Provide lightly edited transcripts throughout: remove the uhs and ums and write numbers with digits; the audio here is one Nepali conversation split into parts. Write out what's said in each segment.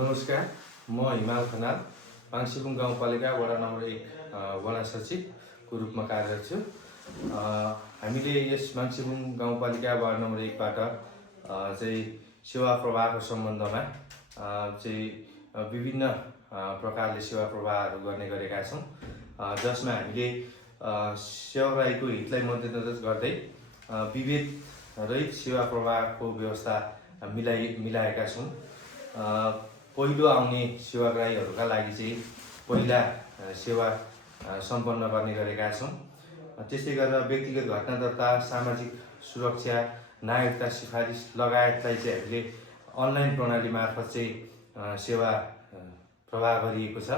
नमस्कार, म हिमाल खनाल माङ्सिबुङ गाउँपालिका वडा नम्बर 1 वडा सचिवको रूपमा कार्यरत छु। हामीले यस माङ्सिबुङ गाउँपालिका वार्ड नम्बर 1बाट चाहिँ सेवा प्रवाहको सम्बन्धमा चाहिँ विभिन्न प्रकारले सेवा प्रवाहहरू गर्ने गरेका छौँ, जसमा हामीले सेवाग्राहीको हितलाई मध्यनजर गर्दै विभेद रहित सेवा प्रवाहको व्यवस्था मिलाएका छौँ। पहिलो आउने सेवाग्राहीहरूका लागि चाहिँ पहिला सेवा सम्पन्न गर्ने गरेका छौँ। त्यस्तै गरेर व्यक्तिगत घटना दर्ता, सामाजिक सुरक्षा, नागरिकता सिफारिस लगायतलाई चाहिँ हामीले अनलाइन प्रणाली मार्फत चाहिँ सेवा प्रवाह गरिएको छ।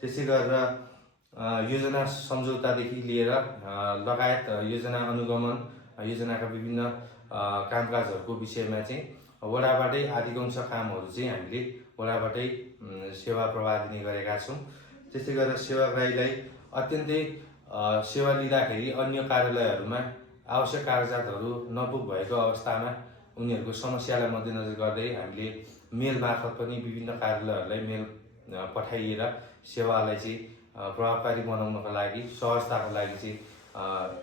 त्यसै गरेर योजना सम्झौतादेखि लिएर लगायत योजना अनुगमन, योजनाका विभिन्न कामकाजहरूको विषयमा चाहिँ वडाबाटै अधिकांश कामहरू चाहिँ हामीले वडाबाटै सेवा प्रवाह दिने गरेका छौँ। त्यस्तै गरेर सेवाग्राहीलाई अत्यन्तै सेवा लिँदाखेरि अन्य कार्यालयहरूमा आवश्यक कागजातहरू नपुग भएको अवस्थामा उनीहरूको समस्यालाई मध्यनजर गर्दै हामीले मेल मार्फत पनि विभिन्न कार्यालयहरूलाई मेल पठाइएर सेवालाई चाहिँ प्रभावकारी बनाउनको लागि, सहजताको लागि चाहिँ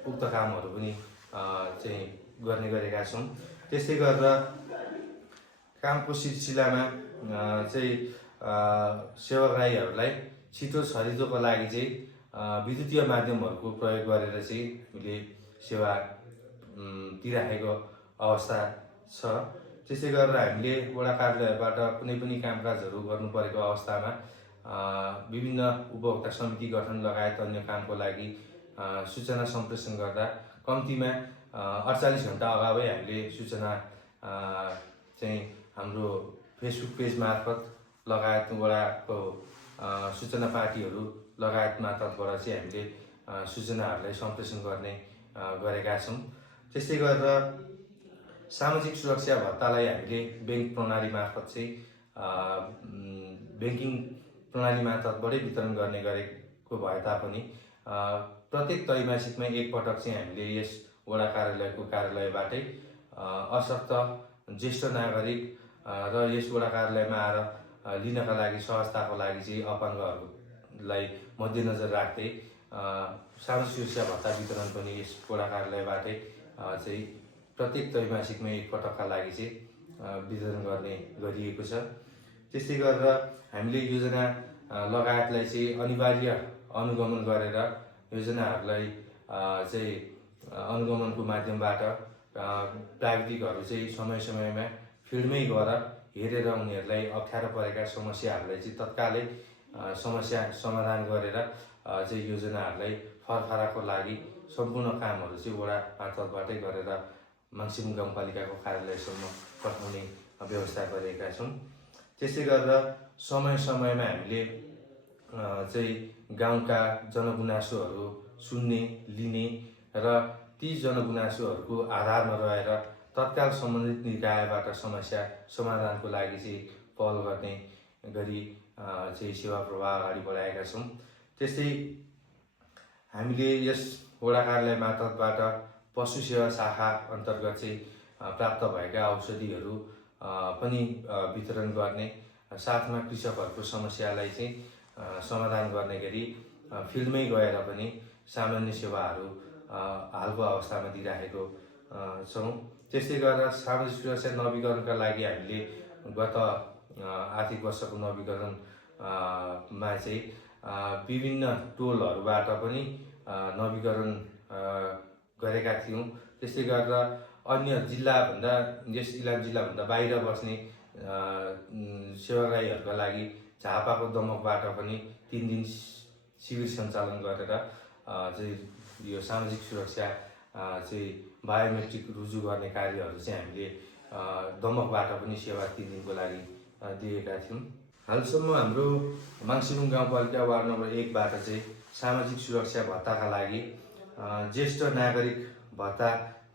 उक्त कामहरू पनि चाहिँ गर्ने गरेका छौँ। त्यस्तै गरेर कामको सिलसिलामा चाहिँ सेवाग्राहीहरूलाई छिटो छरितोको लागि चाहिँ विद्युतीय माध्यमहरूको प्रयोग गरेर चाहिँ हामीले सेवा दिइराखेको अवस्था छ। त्यसै गरेर हामीले वडा कार्यालयबाट कुनै पनि कामकाजहरू गर्नु परेको अवस्थामा विभिन्न उपभोक्ता समिति गठन लगायत अन्य कामको लागि सूचना सम्प्रेषण गर्दा कम्तीमा 48 घन्टा अगावै हामीले सूचना चाहिँ हाम्रो फेसबुक पेज मार्फत लगायत वडाको सूचना पार्टीहरू लगायत मार्फतबाट चाहिँ हामीले सूचनाहरूलाई सम्प्रेषण गर्ने गरेका छौँ। त्यस्तै गरेर सामाजिक सुरक्षा भत्तालाई हामीले ब्याङ्क प्रणाली मार्फत चाहिँ ब्याङ्किङ प्रणाली मार्फतबाटै वितरण गर्ने गरेको भए तापनि प्रत्येक त्रैमासिकमा एकपटक चाहिँ हामीले यस वडा कार्यालयबाटै अशक्त ज्येष्ठ नागरिक र यस वडा कार्यालयमा आएर लिनका लागि सहजताको लागि चाहिँ अपाङ्गहरूलाई मध्यनजर राख्दै सामाजिक सुरक्षा भत्ता वितरण पनि यस वडा कार्यालयबाटै चाहिँ प्रत्येक त्रैमासिकमा एकपटकका लागि चाहिँ वितरण गर्ने गरिएको छ। त्यस्तै गरेर हामीले योजना लगायतलाई चाहिँ अनिवार्य अनुगमन गरेर योजनाहरूलाई चाहिँ अनुगमनको माध्यमबाट प्राविधिकहरू चाहिँ समय समयमा फिल्डमै गएर हेरेर उनीहरूलाई अप्ठ्यारो परेका समस्याहरूलाई चाहिँ तत्कालै समस्या समाधान गरेर चाहिँ योजनाहरूलाई फरफराको लागि सम्पूर्ण कामहरू चाहिँ वडा मार्फतबाटै गरेर माङ्सिबुङ गाउँपालिकाको कार्यालयसम्म पठाउने व्यवस्था गरेका छौँ। त्यसै गरेर समय समयमा हामीले चाहिँ गाउँका जनगुनासोहरू सुन्ने, लिने र ती जनगुनासोहरूको आधारमा रहेर तत्काल सम्बन्धित निकायबाट समस्या समाधानको लागि चाहिँ पहल गर्ने गरी चाहिँ सेवा प्रवाह अगाडि बढाएका छौँ। त्यस्तै हामीले यस वडा कार्यालय मार्फतबाट पशु सेवा शाखा अन्तर्गत चाहिँ प्राप्त भएका औषधिहरू पनि वितरण गर्ने साथमा कृषकहरूको समस्यालाई चाहिँ समाधान गर्ने गरी फिल्डमै गएर पनि सामान्य सेवाहरू हालको अवस्थामा दिइराखेको छौँ। त्यस्तै गरेर सामाजिक सुरक्षा नवीकरणका लागि हामीले गत आर्थिक वर्षको नवीकरणमा चाहिँ विभिन्न टोलहरूबाट पनि नवीकरण गरेका थियौँ। त्यस्तै गरेर अन्य जिल्लाभन्दा यस इलाम जिल्लाभन्दा बाहिर बस्ने सेवाग्राहीहरूका लागि झापाको दमकबाट पनि 3 दिन शिविर सञ्चालन गरेर चाहिँ यो सामाजिक सुरक्षा चाहिँ बायोमेट्रिक रुजु गर्ने कार्यहरू चाहिँ हामीले दमकबाट पनि सेवा 3 दिनको लागि दिएका थियौँ। हालसम्म हाम्रो माङ्सिबुङ गाउँपालिका वार्ड नम्बर 1बाट चाहिँ सामाजिक सुरक्षा भत्ताका लागि ज्येष्ठ नागरिक भत्ता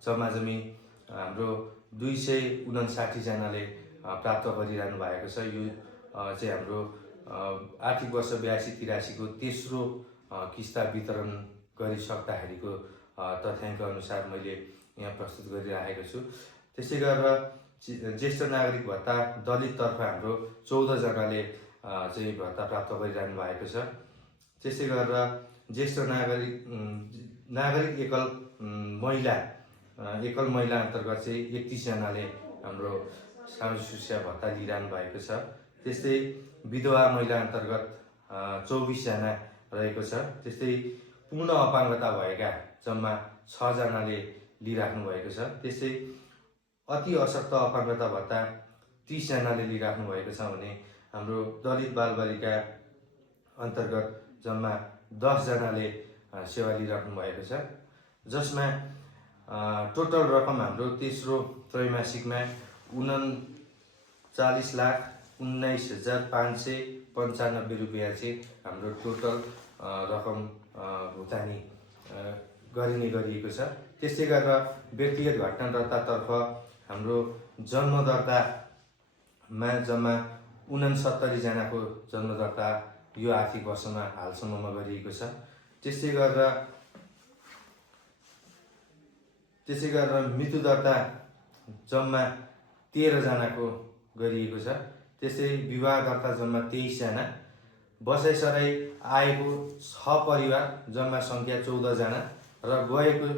जम्माजम्मी हाम्रो 259 जनाले प्राप्त गरिरहनु भएको छ। यो चाहिँ हाम्रो आर्थिक वर्ष 82-83 को तेस्रो किस्ता वितरण गरिसक्दाखेरिको तथ्याङ्क अनुसार मैले यहाँ प्रस्तुत गरिराखेको छु। त्यसै गरेर ज्येष्ठ नागरिक भत्ता दलिततर्फ हाम्रो 14 जनाले चाहिँ भत्ता प्राप्त गरिरहनु भएको छ। त्यसै गरेर ज्येष्ठ नागरिक एकल महिला अन्तर्गत चाहिँ 31 जनाले हाम्रो सामाजिक सुरक्षा भत्ता लिइरहनु भएको छ। त्यस्तै विधवा महिला अन्तर्गत 24 जना रहेको छ। त्यस्तै पूर्ण अपाङ्गता भएका जम्मा 6 जनाले लिइराख्नु भएको छ। त्यस्तै अति अशक्त अपाङ्गता भत्ता 30 जनाले लिइराख्नु भएको छ भने हाम्रो दलित बालबालिका अन्तर्गत जम्मा 10 जनाले सेवा लिइराख्नु भएको छ, जसमा टोटल रकम हाम्रो तेस्रो त्रैमासिकमा 39,19,595 रुपियाँ चाहिँ हाम्रो टोटल रकम भुक्तानी गरिने गरिएको छ। त्यस्तै गरेर व्यक्तिगत घटना दर्तातर्फ हाम्रो जन्म दर्तामा जम्मा 69 जनाको जन्म दर्ता यो आर्थिक वर्षमा हालसम्ममा गरिएको छ। त्यसै गरेर मृत्यु दर्ता जम्मा 13 जनाको गरिएको छ। त्यसै विवाह दर्ता जम्मा 23 जना, बसाइसराई आएको 6 परिवार जम्मा सङ्ख्या 14 जना र गएको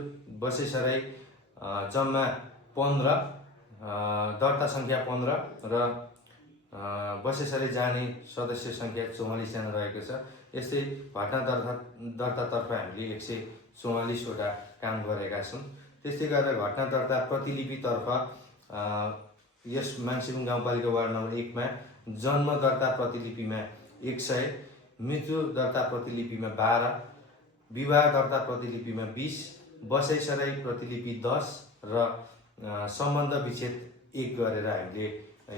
बसाइसराई जम्मा 15, दर्ता सङ्ख्या 15 र बसाइसराई जाने सदस्य सङ्ख्या 44 जना रहेको छ। यस्तै घटना दर्तातर्फ हामीले 144 वटा काम गरेका छौँ। त्यस्तै गरेर घटना दर्ता प्रतिलिपितर्फ यस माङ्सेबुङ गाउँपालिका वार्ड नम्बर 1 मा जन्म दर्ता प्रतिलिपिमा 100, मृत्यु दर्ता प्रतिलिपिमा 12, विवाह दर्ता प्रतिलिपिमा 20, बसाइसराई प्रतिलिपि 10 र सम्बन्ध विच्छेद 1 गरेर हामीले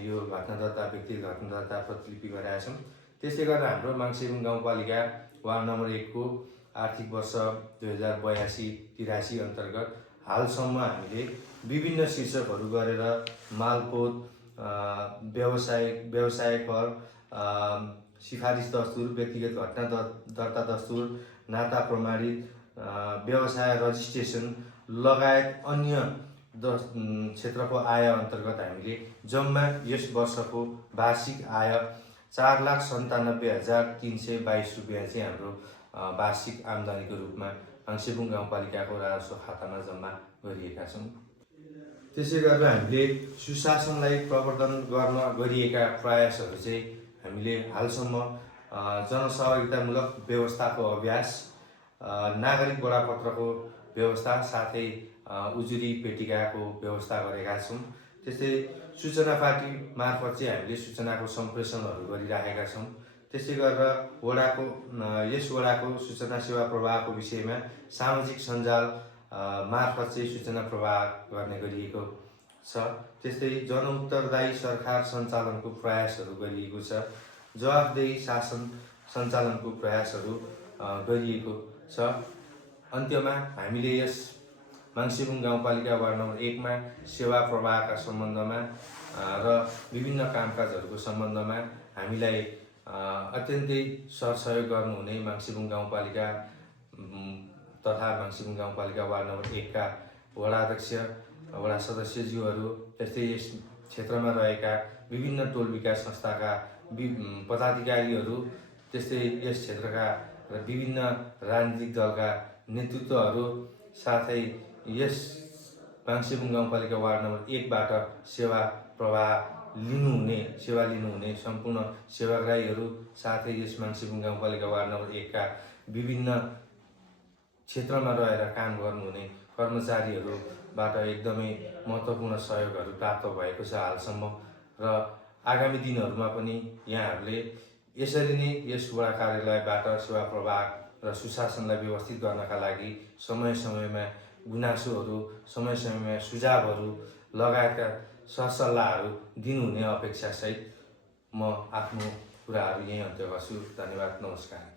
यो घटना दर्ता व्यक्तिगत घटना दर्ता प्रतिलिपि गरेका छौँ। त्यसै गरेर हाम्रो माङ्सेबुङ गाउँपालिका वार्ड नम्बर 1 को आर्थिक वर्ष 2082-83 अन्तर्गत हालसम्म हामीले विभिन्न शीर्षकहरू गरेर मालपोत, व्यवसाय कर, सिफारिस दस्तुर, व्यक्तिगत घटना दर्ता दस्तुर, नाता प्रमाणित, व्यवसाय रजिस्ट्रेसन लगायत अन्य क्षेत्रको आय अन्तर्गत हामीले जम्मा यस वर्षको वार्षिक आय 4,97,322 रुपियाँ चाहिँ हाम्रो वार्षिक आम्दानीको रूपमा माङ्सेबुङ गाउँपालिकाको राजस्व खातामा जम्मा गरिएका छौँ। त्यसै गरेर हामीले सुशासनलाई प्रवर्धन गर्न गरिएका प्रयासहरू चाहिँ हामीले हालसम्म जनसहभागितामूलक व्यवस्थाको अभ्यास, नागरिक बडापत्रको व्यवस्था, साथै उजुरी पेटिकाको व्यवस्था गरेका छौँ। त्यस्तै सूचना पार्टी मार्फत चाहिँ हामीले सूचनाको सम्प्रेषणहरू गरिराखेका छौँ। त्यसै गरेर यस वडाको सूचना सेवा प्रवाहको विषयमा सामाजिक सञ्जाल मार्फत चाहिँ सूचना प्रवाह गर्ने गरिएको छ। त्यस्तै जनउत्तरदायी सरकार सञ्चालनको प्रयासहरू गरिएको छ, जवाफदेही शासन सञ्चालनको प्रयासहरू गरिएको छ। अन्त्यमा हामीले यस माङ्सेबुङ गाउँपालिका वार्ड नम्बर 1 मा सेवा प्रवाहका सम्बन्धमा र विभिन्न कामकाजहरूको सम्बन्धमा हामीलाई अत्यन्तै सहयोग गर्नुहुने माङ्सेबुङ गाउँपालिका तथा माङ्सेबुङ गाउँपालिका वार्ड नम्बर 1 का वडाध्यक्ष, वडा सदस्यज्यूहरू, त्यस्तै यस क्षेत्रमा रहेका विभिन्न टोल विकास संस्थाका पदाधिकारीहरू, त्यस्तै यस क्षेत्रका विभिन्न राजनीतिक दलका नेतृत्वहरू, साथै यस माङ्सेबुङ गाउँपालिका वार्ड नम्बर 1 बाट सेवा लिनुहुने सम्पूर्ण सेवाग्राहीहरू, साथै यस माङ्सेबुङ गाउँपालिका वार्ड नम्बर 1 का विभिन्न क्षेत्रमा रहेर काम गर्नुहुने कर्मचारीहरूबाट एकदमै महत्त्वपूर्ण सहयोगहरू प्राप्त भएको छ हालसम्म र आगामी दिनहरूमा पनि यहाँहरूले यसरी नै यस वडा कार्यालयबाट सेवा प्रवाह र सुशासनलाई व्यवस्थित गर्नका लागि समय समयमा गुनासोहरू, समय समयमा सुझावहरू लगायतका सरसल्लाहहरू दिनुहुने अपेक्षासहित म आफ्नो कुराहरू यहीँ अन्त्य गर्छु। धन्यवाद, नमस्कार।